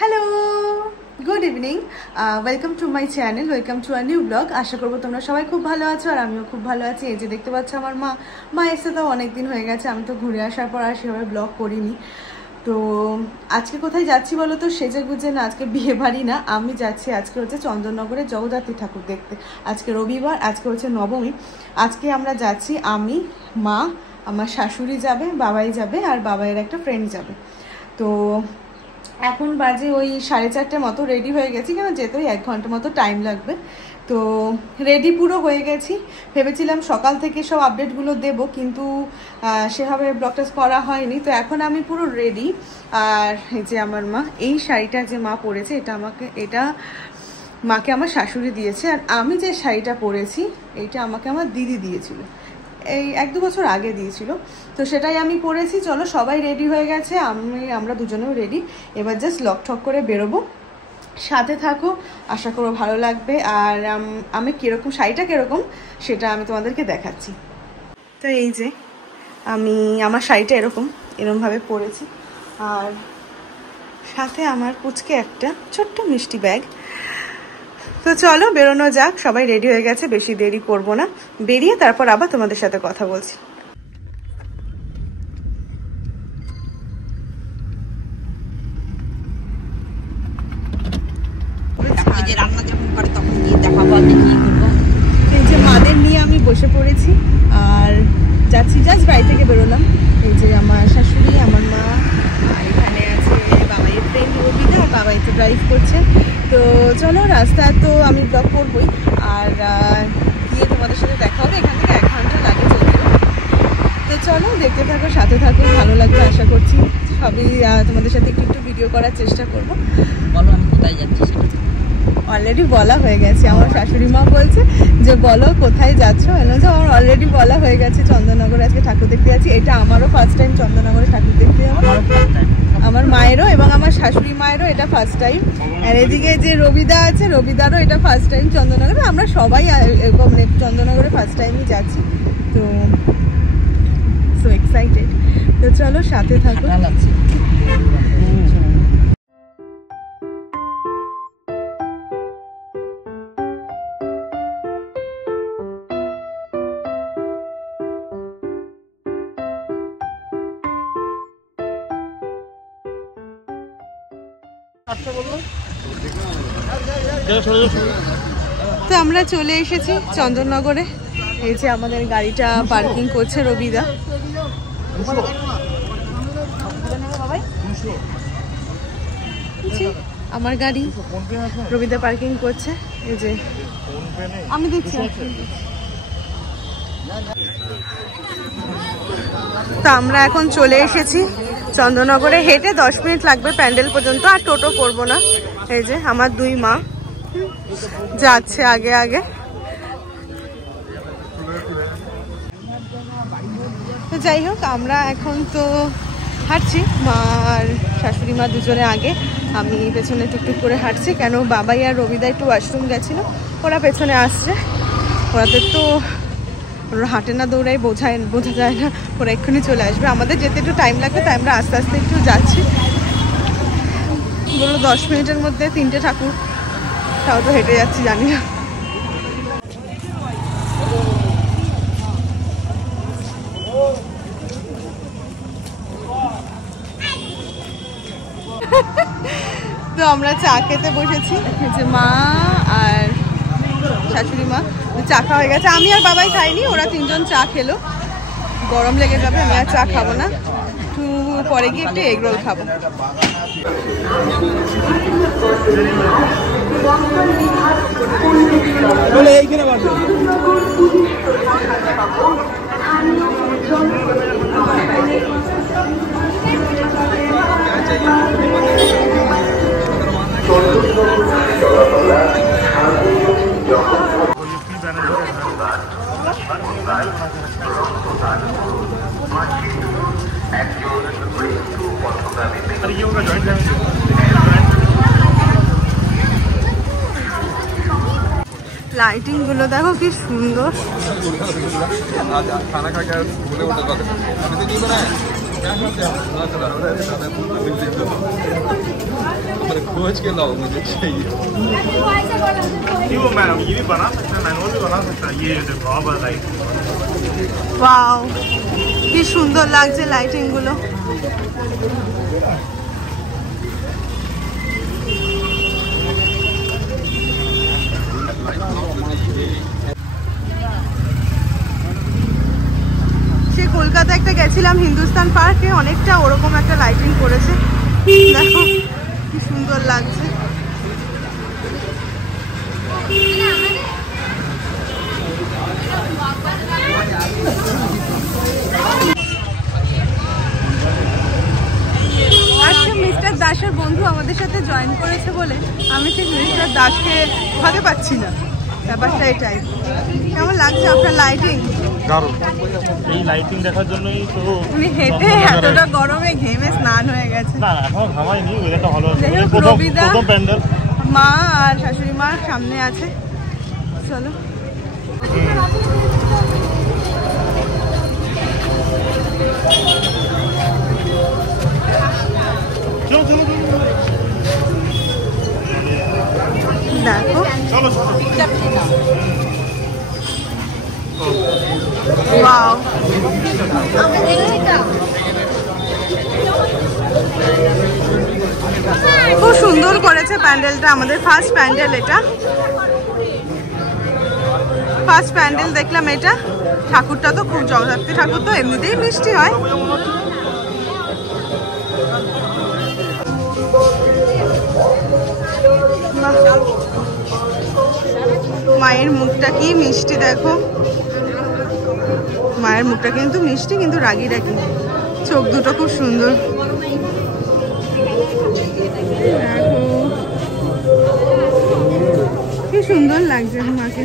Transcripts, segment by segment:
Hello, good evening, welcome to my channel, welcome to a new blog. আশা করবো তোমরা সবাই খুব ভালো আছো আর আমিও খুব ভালো আছি। এই যে দেখতে পাচ্ছ আমার মা এসে তো অনেক দিন হয়ে গেছে, আমি তো ঘুরে আসার পর আর সেভাবে ব্লগ করিনি। তো আজকে কোথায় যাচ্ছি বলো তো? সেজে গুজে না, আজকে বিয়ে বাড়ি না, আমি যাচ্ছি আজকে হচ্ছে চন্দননগরে জগদ্ধাত্রী ঠাকুর দেখতে। আজকে রবিবার, আজকে হচ্ছে নবমী। আজকে আমরা যাচ্ছি, আমি, মা, আমার শাশুড়ি যাবে, বাবাই যাবে আর বাবাইয়ের একটা ফ্রেন্ড যাবে। তো এখন বাজে ওই 4:30 মতো, রেডি হয়ে গেছি, কেন যেতে ওই 1 ঘন্টা মতো টাইম লাগবে। তো রেডি পুরো হয়ে গেছি, ভেবেছিলাম সকাল থেকে সব আপডেটগুলো দেব, কিন্তু সেভাবে ব্লগটা করা হয়নি। তো এখন আমি পুরো রেডি। আর এই যে আমার মা, এই শাড়িটা যে মা পরেছে, এটা মাকে আমার শাশুড়ি দিয়েছে। আর আমি যে শাড়িটা পরেছি, এইটা আমাকে আমার দিদি দিয়েছিল, এই 1-2 বছর আগে দিয়েছিল। তো সেটাই আমি পরেছি। চলো, সবাই রেডি হয়ে গেছে, আমরা দুজনেও রেডি। এবার জাস্ট লক ঠক করে বেরোবো। সাথে থাকো, আশা করো ভালো লাগবে। আর আমি কীরকম, শাড়িটা কীরকম সেটা আমি তোমাদেরকে দেখাচ্ছি। তো এই যে আমি আমার শাড়িটা এরকমভাবে পরেছি, আর সাথে আমার পুচকে একটা ছোট্ট মিষ্টি ব্যাগ। তো চলো বেরোনো যাক, সবাই রেডি হয়ে গেছে, বেশি দেরি করবো না, বেরিয়ে তারপর আবার তোমাদের সাথে কথা বলছি। এই যে মাদের নিয়ে আমি বসে পড়েছি আর যাচ্ছি, জাস্ট বাড়ি থেকে বেরোলাম। এই যে আমার শাশুড়ি, আমার মা, আর এখানে আছে বাবাইয়ের ফ্রেন্ড রবিদা, বাবাই তো ড্রাইভ করছে। তো চলো, রাস্তা তো আমি ব্লগ করবোই, আর গিয়ে তোমাদের সাথে দেখা হবে। এখান থেকে 1 ঘন্টা লাগে যদিও। তো চলো দেখতে থাকো, সাথে থাকো, ভালো লাগবে আশা করছি। সবই তোমাদের সাথে একটু ভিডিও করার চেষ্টা করবো। বলো আমি কোথায় যাচ্ছি সেটা অলরেডি বলা হয়ে গেছে, আমার শাশুড়ি মা বলছে যে বলো কোথায় যাচ্ছ। যে আমার অলরেডি বলা হয়ে গেছে, চন্দননগরে আজকে ঠাকুর দেখতে যাচ্ছি। এটা আমারও ফার্স্ট টাইম চন্দননগরে ঠাকুর দেখতে যাবো, আমার মায়েরও এবং আমার শাশুড়ি মায়েরও এটা ফার্স্ট টাইম। আর এদিকে যে রবিদা আছে, রবিদারও এটা ফার্স্ট টাইম চন্দননগরে। আমরা সবাই মানে চন্দননগরে ফার্স্ট টাইমই যাচ্ছি। তো সো এক্সাইটেড। তো চলো সাথে থাকো। তো আমরা চলে এসেছি চন্দননগরে। এই যে আমাদের গাড়িটা পার্কিং করছে রবিদা। আমার গাড়ি রবিদা পার্কিং করছে, এই যে আমি দিচ্ছি। তো আমরা এখন চলে এসেছি চন্দননগরে। হেঁটে 10 মিনিট লাগবে প্যান্ডেল পর্যন্ত, আর টোটো করব না। এই যে আমার 2 মা যাচ্ছে আগে আগে। তো যাই হোক, আমরা এখন তো হাঁটছি, মা আর শাশুড়ি মা দুজনে আগে, আমি পেছনে টুকটুক করে হাঁটছি। কেন বাবাই আর রবিদা একটু ওয়াশরুম গেছিলো, ওরা পেছনে আসছে। ওরাদের তো ওরা হাঁটে না, দৌড়াই, বোঝা যায় না, ওরা এক্ষুনি চলে আসবে। আমাদের যেতে একটু টাইম লাগবে, তাই আমরা আস্তে আস্তে একটু যাচ্ছি। বললো 10 মিনিটের মধ্যে 3টে ঠাকুর, তাও তো হেঁটে যাচ্ছি, জানি না। তো আমরা চা খেতে বসেছি, যে মা আর শাশুড়ি মা চা খাওয়া হয়ে গেছে। আমি আর বাবাই খাইনি, ওরা 3জন চা খেলো। গরম লেগে যাবে, আমি আর চা খাবো না, একটু পরে গিয়ে একটু এগ রোল খাবো। লাইটিং গুলো দেখো কি সুন্দর। सोच के लाओ, मुझे चाहिए। क्यों मैम, ये भी बना सकते हैं, मैनुअल भी बना सकते हैं। ये देखो अब लाइट, ওয়াও কি সুন্দর লাগছে লাইটিং গুলো। সে কলকাতা একটা গেছিলাম হিন্দুস্তান পার্কে, অনেকটা ওরকম একটা লাইটিং করেছে, দেখো কি সুন্দর লাগছে। আজকে মিস্টার দাসের বন্ধু আমাদের সাথে জয়েন করেছে বলে আমি ঠিক মিস্টার দাসকে ভাগে পাচ্ছি না, ব্যাপারটা এটাই। কেমন লাগছে আপনার লাইটিং? দারুণ। এই লাইটিং দেখার জন্যই তো উনি হেঁটে এতটা গরমে ঘেমে স্নান হয়ে গেছে। না, এখনো ঘামাইনি, ওয়েদারটা ভালো আছে। রবিদা, প্রথম প্যান্ডেল, মা আর শাশুড়ি মা সামনে আছে, চলো। দেখো ওয়াও, খুব সুন্দর করেছে প্যান্ডেলটা। আমাদের ফার্স্ট প্যান্ডেল এটা, ফার্স্ট প্যান্ডেল দেখলাম এটা। ঠাকুরটা তো খুব জগদ্ধাত্রী ঠাকুর, তো এমনিতেই মিষ্টি হয়। মায়ের মুখটা কি মিষ্টি দেখো, মায়ের মুখটা কিন্তু মিষ্টি, কিন্তু রাগি রাগি, চোখ দুটো খুব সুন্দর। দেখো কি সুন্দর লাগছে মাকে।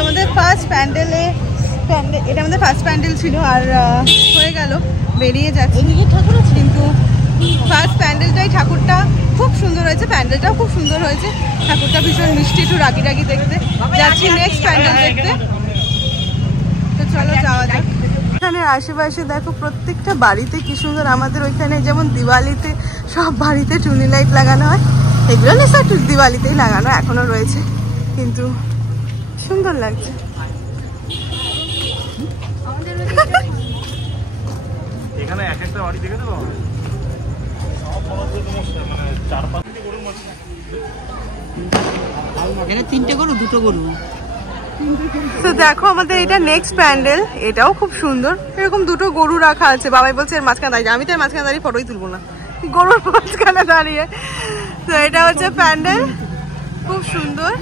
আমাদের ফার্স্ট প্যান্ডেলে, এটা আমাদের ফার্স্ট প্যান্ডেল ছিল, আর হয়ে গেল বেরিয়ে যাচ্ছে। কিন্তু ফার্স্ট প্যান্ডেলটাই, ঠাকুরটা খুব সুন্দর হয়েছে, প্যান্ডেলটাও খুব সুন্দর হয়েছে, ঠাকুরটা ভীষণ মিষ্টি, একটু রাগি রাগি দেখতে। যাচ্ছি নেক্সট প্যান্ডেল দেখতে, তো চলো যাওয়া যাক। এখানে আশেপাশে দেখো প্রত্যেকটা বাড়িতে কি সুন্দর। আমাদের ওইখানে যেমন দিওয়ালিতে সব বাড়িতে টুনি লাইট লাগানো হয়, এগুলো নিশ্চয় দিওয়ালিতেই লাগানো এখনো রয়েছে, কিন্তু সুন্দর লাগছে। এখানে এক একটা বাড়ি দেখে দেবো, মানে 4-5টি গরুর মাছ। এখানে 3টে গরু, 2টো গরু। তো দেখো আমাদের এটা নেক্সট প্যান্ডেল, এটাও খুব সুন্দর। এরকম 2টো গরু রাখা আছে, বাবাই বলছে এর মাঝখানে দাঁড়িয়ে, আমি তো এর মাঝখানে দাঁড়িয়ে ফটোই তুলবো না, গরুর মাঝখানে দাঁড়িয়ে। তো এটা হচ্ছে প্যান্ডেল, খুব সুন্দর।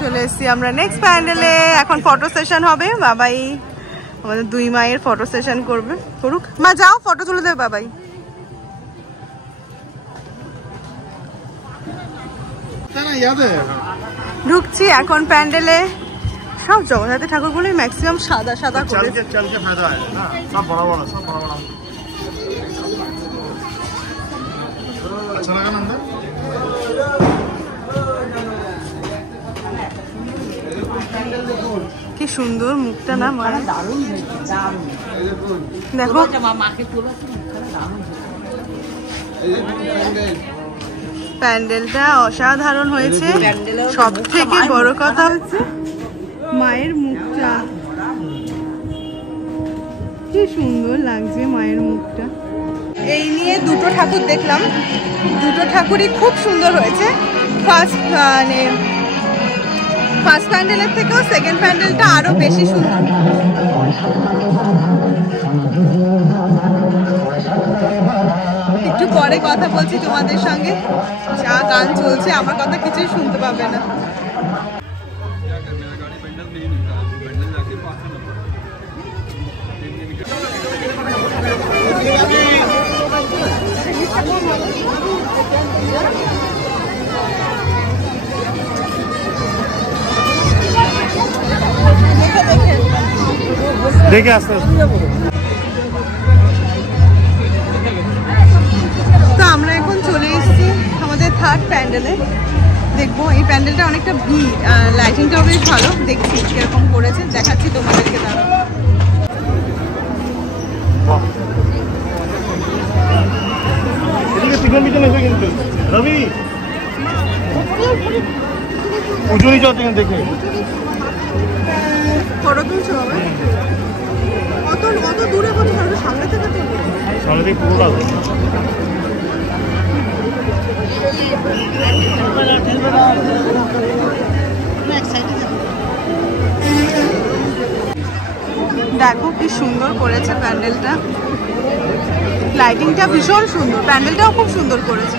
চলে এসছি আমরা নেক্সট প্যান্ডেলে, এখন ফটো সেশন হবে। বাবাই আমাদের 2 মায়ের ফটো সেশন করবে, করুক। মা যাও, ফটো তুলে দেবে বাবাই। ঢুকছি এখন প্যান্ডেলে। সব জগন্নাথ ঠাকুরগুলোই ম্যাক্সিমাম সাদা সাদা করে। চলকে ফায়দা হয় না, সব বড় বড়, সব বড় বড়। আচ্ছা লাগা না কি সুন্দর মুখটা না মায়ের, দেখো। প্যান্ডেলটা অসাধারণ হয়েছে, সব থেকে বড় কথা হচ্ছে মায়ের মুখটা, কি সুন্দর লাগছে মায়ের মুখটা। এই নিয়ে 2টো ঠাকুর দেখলাম, 2টো ঠাকুরই খুব সুন্দর হয়েছে। ফার্স্ট প্যান্ডেলের থেকেও সেকেন্ড প্যান্ডেলটা আরো বেশি সুন্দর। একটু পরে কথা বলছি তোমাদের সঙ্গে, যা গান চলছে আমার কথা কিছুই শুনতে পাবে না। দেখে আস্তে আস্তে। তো আমরা এখন চলে এসেছি আমাদের থার্ড প্যান্ডেলে। দেখবো এই প্যান্ডেলটা অনেকটা ভিড়, লাইটিংটাও বেশ ভালো, দেখছি কিরকম করেছে, দেখাচ্ছি তোমাদেরকে। দাঁড়াও, রবি উজুনি চলছে দেখে ফটো তুলছো হবে অত অত দূরে করছো, সামনে থেকে তুলবো, সামনে থেকে পুরোটা দেখো কি সুন্দর করেছে প্যান্ডেলটা, লাইটিংটা ভীষণ সুন্দর, প্যান্ডেলটাও খুব সুন্দর করেছে।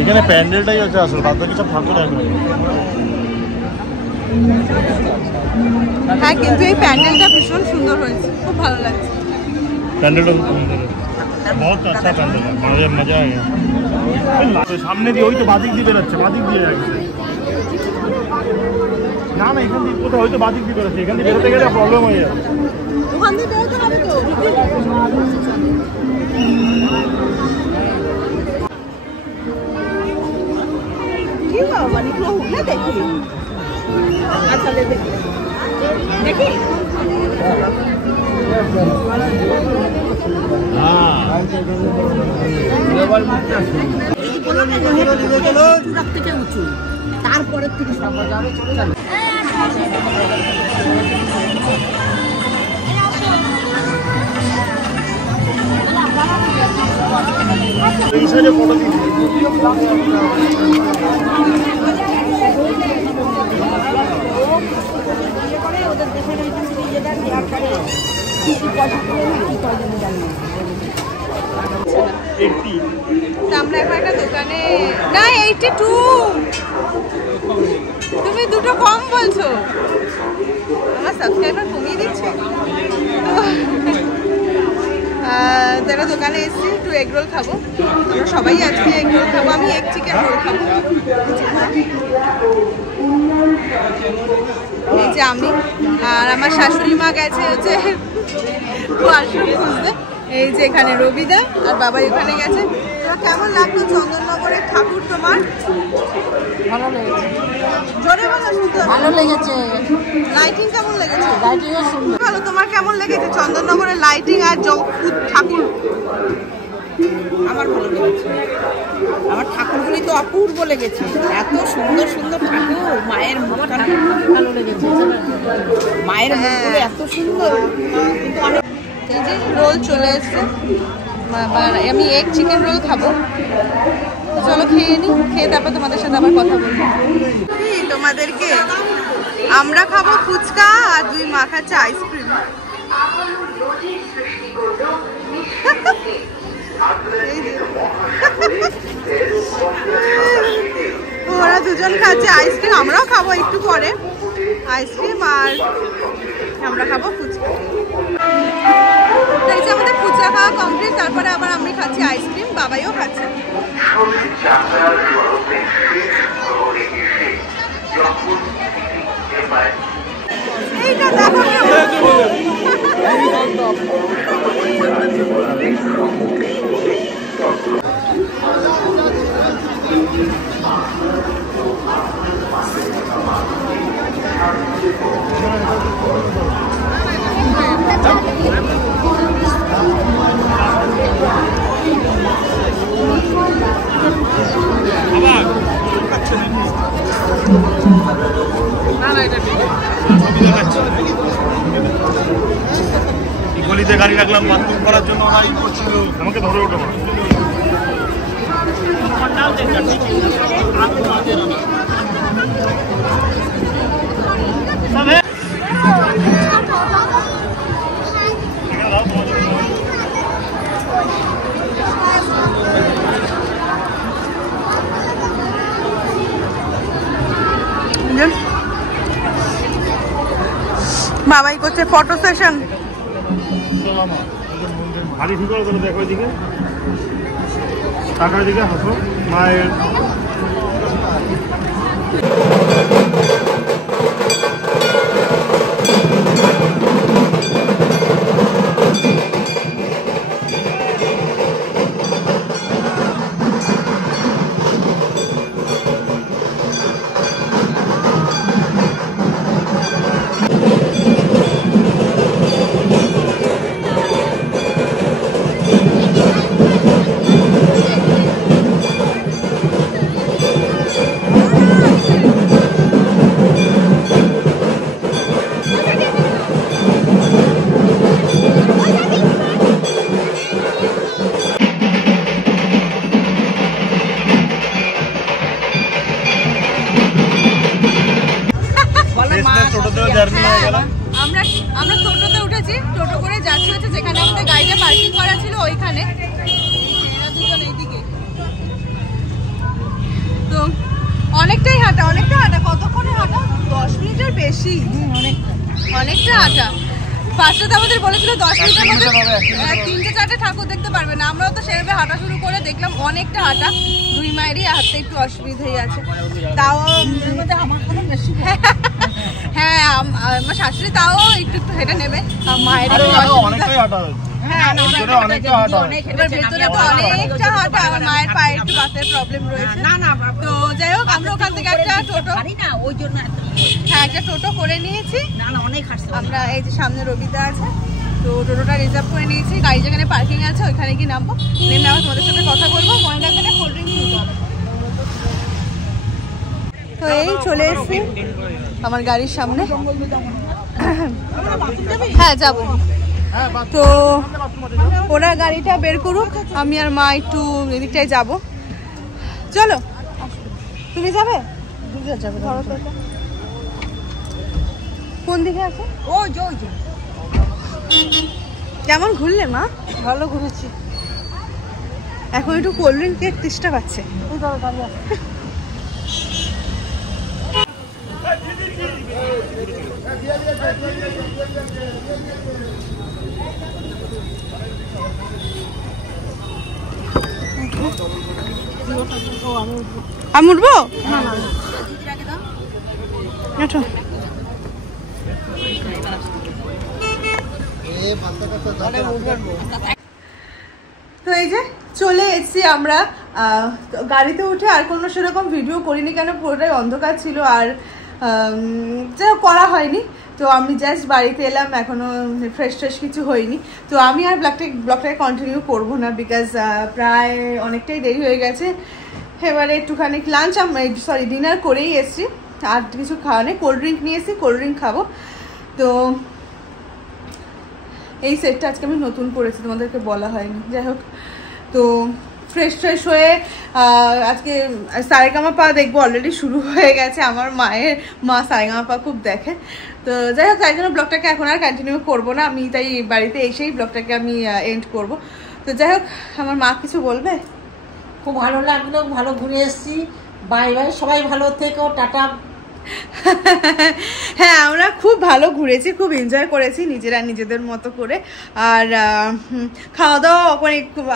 এখানে প্যান্ডেলটাই হচ্ছে আসল, বাদ বাকি সব ঠাকুর আসবে। হ্যাঁ, কিন্তু এই প্যান্ডেলটা ভীষণ সুন্দর হয়েছে, খুব ভালো লাগছে। প্যান্ডেলটা খুব সুন্দর, বহুত আচ্ছা প্যান্ডেল, মজা আগে। সামনে দিয়ে ওই তো বাদিক দিয়ে বেরোচ্ছে, বাদিক দিয়ে যাচ্ছে। না না, এখান দিয়ে কোথাও হয়তো বাদিক দিয়ে বেরোচ্ছে, এখান দিয়ে বেরোতে গেলে প্রবলেম হয়ে যাবে। ওখান দিয়ে বেরোতে হবে তো। কি বাবা, নিকলো না দেখি। আচ্ছা দেখি দেখি। থেকে উঁচু, তারপরের থেকে সব এই সাইডে ফটো দিই। আমরা এখন একটা দোকানে, না 82, তুমি দুটো কম বলছো, আমার সাবস্ক্রাইবার কমিয়ে দিচ্ছে। একটা দোকানে এসেছি, একটু এগ রোল খাবো, আমরা সবাই আজকে এগ রোল খাবো, আমি এগ চিকেন রোল খাবো। এই যে আমি আর আমার শাশুড়ি মা গেছে হচ্ছে ওয়াশরুম খুঁজতে। এই যে এখানে রবিদা আর বাবা এখানে গেছে। কেমন লাগলো চন্দননগরের ঠাকুর তোমার? ভালো লেগেছে, জোরে বলো, শুনতে ভালো লেগেছে। লাইটিং কেমন লেগেছে? লাইটিংও সুন্দর। ভালো, তোমার কেমন লেগেছে চন্দননগরের লাইটিং আর ঠাকুর? আমার ভালো লেগেছে, আমার ঠাকুরগুলি তো অপূর্ব লেগেছে, এত সুন্দর সুন্দর ঠাকুর। মায়ের মুখটা ভালো লেগেছে, মায়ের মুখগুলো এত সুন্দর। কিন্তু অনেক এই যে রোল চলে এসছে, আমি এগ চিকেন রোল খাবো, চলো খেয়ে নিই, খেয়ে তারপর তোমাদের সাথে আবার কথা বলবো। তোমাদেরকে আমরা খাবো ফুচকা আর দুই মা খাচ্ছে আইসক্রিম। ওরা দুজন খাচ্ছে আইসক্রিম, আমরাও খাবো একটু পরে আইসক্রিম, আর আমরা খাবো ফুচকা। এই যে আমাদের ফুচকা খাওয়া কমপ্লিট, তারপরে আবার আমি খাচ্ছি আইসক্রিম, বাবাইও খাচ্ছে। এইটা দেখো গলিতে গাড়ি রাখলাম বাথরুম করার জন্য, আমাকে ধরে ওঠো। বাবাই করছে ফটো সেশন। হাড়ি ঠিক করে দেখো এদিকে, টাকার দিকে হাসো মায়ের। আমরা টোটোতে উঠেছি, টোটো করে যাচ্ছি হচ্ছে যেখানে আমাদের গাড়িটা পার্কিং করা ছিল ওইখানে। তো অনেকটাই হাঁটা, কতক্ষণে হাঁটা? 10 মিনিটের বেশি, অনেকটা হাঁটা। ফার্স্টে আমাদের বলেছিল 10 মিনিটের মধ্যে 3-4টে ঠাকুর দেখতে পারবে না। আমরাও তো সেভাবে হাঁটা শুরু করে দেখলাম অনেকটা হাঁটা, 2 মাইলই হাঁটতে একটু অসুবিধাই আছে। তাও হ্যাঁ আমার শাশুড়ি তাও একটু হেঁটে নেবে, মায়ের মায়ের পায়ে একটু বাতের প্রবলেম রয়েছে। তো যাই হোক আমরা ওখান থেকে একটা টোটো, হ্যাঁ একটা টোটো করে নিয়েছি আমরা। এই যে সামনে রবিদা আছে, তো টোটোটা রিজার্ভ করে নিয়েছি। গাড়ি যেখানে পার্কিং আছে ওইখানে গিয়ে নামবো, নেমে আবার তোমাদের সাথে কথা বলবো। মনে রাখবে না কোল্ড ড্রিঙ্ক নিতে হবে। তো এই চলে এসছি আমার গাড়ির সামনে। হ্যাঁ যাবো। তো ওরা গাড়িটা বের করুক, আমি আর মা একটু এদিকটায় যাব। চলো, তুমি যাবে? কোন দিকে আছে? কেমন ঘুরলে মা? ভালো ঘুরেছি। এখন একটু কোল্ড ড্রিঙ্কের তেষ্টা পাচ্ছে। আমি উঠবো? তো এই যে চলে এসেছি আমরা গাড়িতে উঠে। আর কোনো সেরকম ভিডিও করিনি, কেন পুরোটাই অন্ধকার ছিল আর যা করা হয়নি। তো আমি জাস্ট বাড়িতে এলাম, এখনো ফ্রেশ কিছু হয়নি। তো আমি আর ব্লগটাকে কন্টিনিউ করবো না, বিকজ প্রায় অনেকটাই দেরি হয়ে গেছে। এবারে একটুখানি লাঞ্চ ডিনার করেই এসছি, আর কিছু খাওয়া নেই। কোল্ড ড্রিঙ্ক নিয়ে এসেছি, কোল্ড ড্রিঙ্ক খাবো। তো এই সেটটা আজকে আমি নতুন করেছি, তোমাদেরকে বলা হয়নি। যাই হোক, তো ফ্রেশ হয়ে আজকে সারেগামাপা দেখবো, অলরেডি শুরু হয়ে গেছে। আমার মা সারেগামাপা খুব দেখে। তো যাই হোক, তাই জন্য ব্লগটাকে এখন আর কন্টিনিউ করবো না আমি, তাই বাড়িতে এসেই ব্লগটাকে আমি এন্ড করব। তো যাই হোক, আমার মা কিছু বলবে? খুব ভালো লাগলো, ভালো ঘুরে এসেছি। বাই বাই, সবাই ভালো থেকো, টাটা। হ্যাঁ, আমরা খুব ভালো ঘুরেছি, খুব এনজয় করেছি নিজেদের মতো করে। আর খাওয়া দাওয়া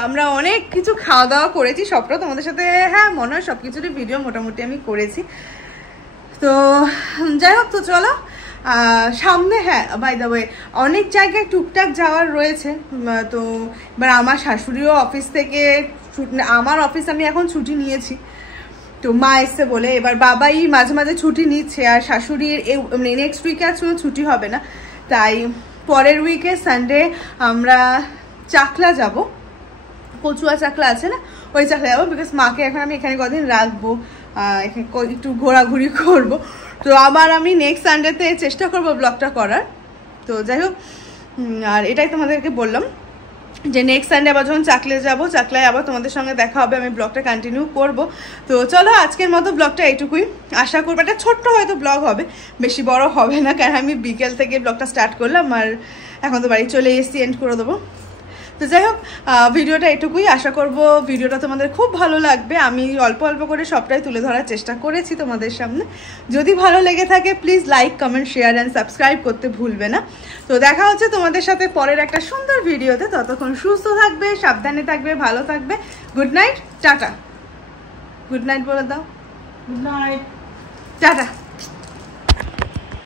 আমরা অনেক কিছু খাওয়া দাওয়া করেছি, সবটা তোমাদের সাথে হ্যাঁ মনে হয় সব কিছুরই ভিডিও মোটামুটি আমি করেছি। তো যাই হোক, তো চলো সামনে, হ্যাঁ বাই দ্য ওয়ে অনেক জায়গায় টুকটাক যাওয়ার রয়েছে। তো এবার আমার শাশুড়িও অফিস থেকে, আমার অফিস আমি এখন ছুটি নিয়েছি, তো মা এসছে বলে। এবার বাবাই মাঝে মাঝে ছুটি নিচ্ছে, আর শাশুড়ির নেক্সট উইকে আর ছুটি হবে না। তাই পরের উইকে সানডে আমরা চাকলা যাব, কচুয়া চাকলা আছে না, ওই চাকলা যাবো। বিকজ মাকে এখন আমি এখানে কদিন রাখবো, একটু ঘোরাঘুরি করব। তো আবার আমি নেক্সট সানডেতে চেষ্টা করব ব্লগটা করার। তো যাই হোক, আর এটাই তোমাদেরকে বললাম যে নেক্সট সানডে আবার যখন চাকলায় আবার তোমাদের সঙ্গে দেখা হবে, আমি ব্লগটা কন্টিনিউ করব। তো চলো, আজকের মতো ব্লগটা এইটুকুই। আশা করবো একটা ছোট্ট হয়তো ব্লগ হবে, বেশি বড় হবে না, কারণ আমি বিকেল থেকে ব্লগটা স্টার্ট করলাম আর এখন তো বাড়ি চলে এসেছি, এন্ড করে দেবো। তো যাই হোক ভিডিওটা এটুকুই, আশা করব ভিডিওটা তোমাদের খুব ভালো লাগবে। আমি অল্প অল্প করে সবটাই তুলে ধরার চেষ্টা করেছি তোমাদের সামনে। যদি ভালো লেগে থাকে please like, comment, share and subscribe করতে ভুলবে না। তো দেখা হচ্ছে তোমাদের সাথে পরের একটা সুন্দর ভিডিওতে। ততক্ষণ সুস্থ থাকবে, সাবধানে থাকবে, ভালো থাকবে। Good night, tata. Good night বলে দাও। Good night. টাটা।